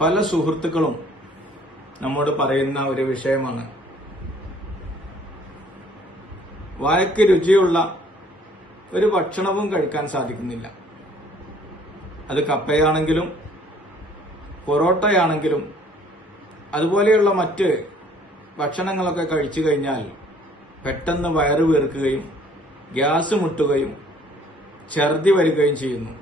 പല സുഹൃത്തുക്കളും നമ്മോട് പറയുന്ന ഒരു വിഷയമാണ്. വായക്ക് രുചിയുള്ള ഒരു ഭക്ഷണവും കഴിക്കാൻ സാധിക്കുന്നില്ല. അത് കപ്പയാണെങ്കിലും പൊറോട്ടയാണെങ്കിലും അതുപോലെയുള്ള മറ്റ് ഭക്ഷണങ്ങളൊക്കെ കഴിച്ചു കഴിഞ്ഞാൽ പെട്ടെന്ന് വയറ് വീർക്കുകയും ഗ്യാസ് മുട്ടുകയും ഛർദി വരികയും ചെയ്യുന്നു.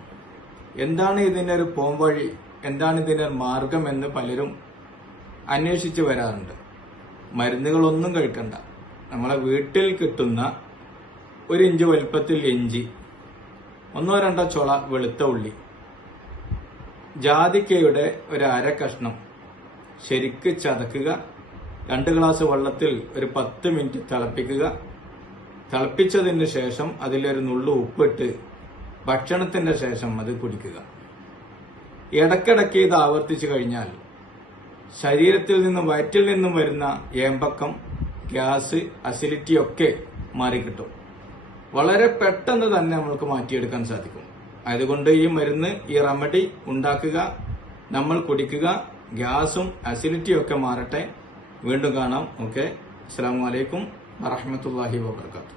എന്താണ് ഇതിനൊരു പോംവഴി? എന്താണ് ഇതിനൊരു മാർഗം എന്ന് പലരും അന്വേഷിച്ച് വരാറുണ്ട്. മരുന്നുകളൊന്നും കഴിക്കണ്ട. നമ്മളെ വീട്ടിൽ കിട്ടുന്ന ഒരു ഇഞ്ച് വലുപ്പത്തിൽ ഇഞ്ചി ഒന്നോ രണ്ടോ ചുള വെളുത്ത ഉള്ളി ജാതിക്കയുടെ ഒരു അര കഷ്ണം ശരിക്ക് ചതക്കുക രണ്ട് ഗ്ലാസ് വെള്ളത്തിൽ ഒരു പത്ത് മിനിറ്റ് തിളപ്പിക്കുക. തിളപ്പിച്ചതിന് ശേഷം അതിലൊരു നുള്ളു ഉപ്പിട്ട് ഭക്ഷണത്തിന്റെ ശേഷം അത് കുടിക്കുക. ഇടയ്ക്കിടയ്ക്ക് ഇത് ആവർത്തിച്ചു കഴിഞ്ഞാൽ ശരീരത്തിൽ നിന്നും വയറ്റിൽ നിന്നും വരുന്ന ഏമ്പക്കം ഗ്യാസ് അസിഡിറ്റി ഒക്കെ മാറിക്കിട്ടും. വളരെ പെട്ടെന്ന് തന്നെ നമ്മൾക്ക് മാറ്റിയെടുക്കാൻ സാധിക്കും. അതുകൊണ്ട് ഈ മരുന്ന് ഈ റെമഡി ഉണ്ടാക്കുക നമ്മൾ കുടിക്കുക ഗ്യാസും അസിഡിറ്റിയും ഒക്കെ മാറട്ടെ. വീണ്ടും കാണാം. ഓക്കെ. അസ്സാം വലൈക്കും വറഹമത്തല്ലാഹി വാബർക്കാത്തു